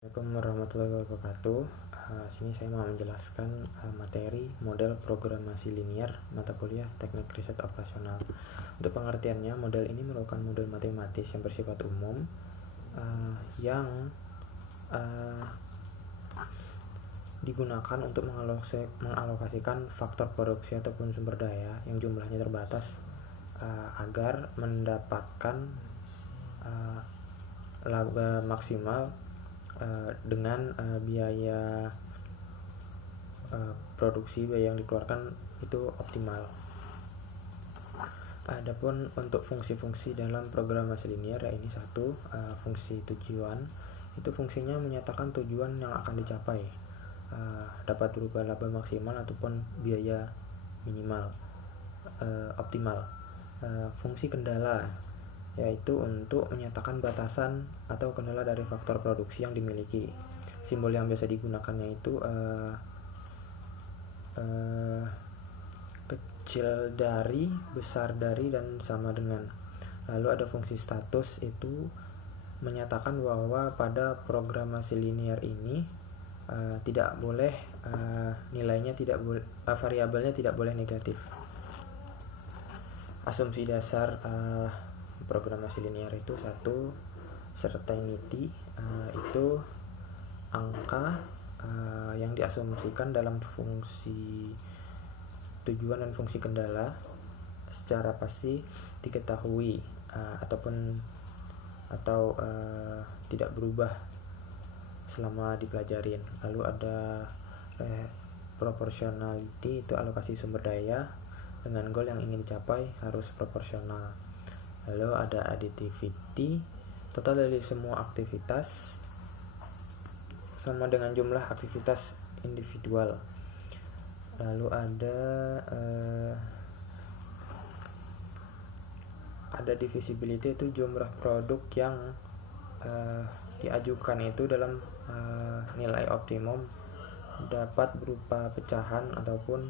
Assalamualaikum warahmatullahi wabarakatuh. Sini saya mau menjelaskan materi model programasi linear mata kuliah Teknik Riset Operasional. Untuk pengertiannya, model ini merupakan model matematis yang bersifat umum yang digunakan untuk mengalokasikan faktor produksi ataupun sumber daya yang jumlahnya terbatas agar mendapatkan laba maksimal dengan biaya produksi yang dikeluarkan itu optimal. Adapun untuk fungsi-fungsi dalam programasi linear, ini satu, fungsi tujuan. Itu fungsinya menyatakan tujuan yang akan dicapai, dapat berupa laba maksimal ataupun biaya minimal optimal. Fungsi kendala yaitu untuk menyatakan batasan atau kendala dari faktor produksi yang dimiliki. Simbol yang biasa digunakannya itu kecil dari, besar dari, dan sama dengan. Lalu ada fungsi status, itu menyatakan bahwa pada programasi linear ini tidak boleh nilainya tidak boleh variabelnya tidak boleh negatif. Asumsi dasar programasi linear itu satu, certainty, itu angka yang diasumsikan dalam fungsi tujuan dan fungsi kendala secara pasti diketahui atau tidak berubah selama dipelajarin. Lalu ada proportionality, itu alokasi sumber daya dengan goal yang ingin dicapai harus proporsional. Lalu ada additivity, total dari semua aktivitas sama dengan jumlah aktivitas individual. Lalu ada divisibility, itu jumlah produk yang diajukan itu dalam nilai optimum dapat berupa pecahan ataupun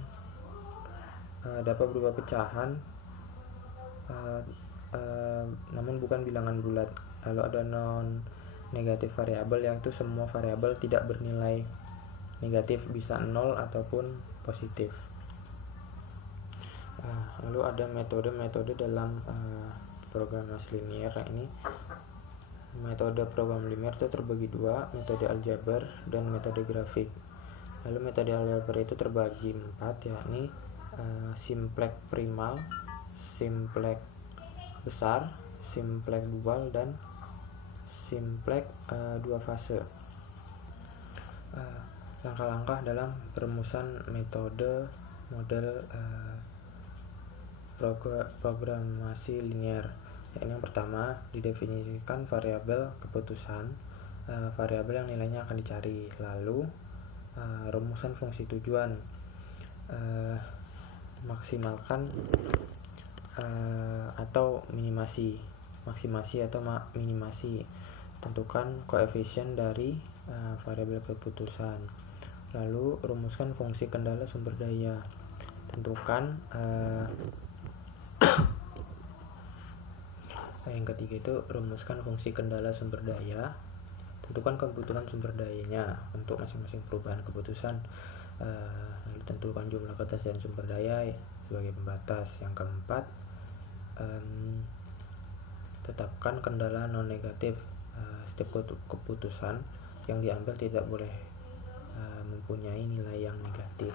namun bukan bilangan bulat. Lalu ada non negatif variabel, yaitu semua variabel tidak bernilai negatif, bisa 0 ataupun positif. Lalu ada metode-metode dalam programasi linear. Ini metode program linear itu terbagi dua, metode aljabar dan metode grafik. Lalu metode aljabar itu terbagi 4, yakni simplex primal, simplex besar, simplex dual, dan simplex dua fase. Langkah-langkah dalam perumusan metode model programasi linear. Yang pertama, didefinisikan variabel keputusan, variabel yang nilainya akan dicari. Lalu rumusan fungsi tujuan, maksimalkan atau maksimasi atau minimasi, tentukan koefisien dari variabel keputusan. Lalu rumuskan fungsi kendala sumber daya, tentukan yang ketiga itu rumuskan fungsi kendala sumber daya, tentukan kebutuhan sumber dayanya untuk masing-masing perubahan keputusan. Lalu tentukan jumlah ketersediaan sumber daya sebagai pembatas. Yang keempat, tetapkan kendala non negatif. Setiap keputusan yang diambil tidak boleh mempunyai nilai yang negatif.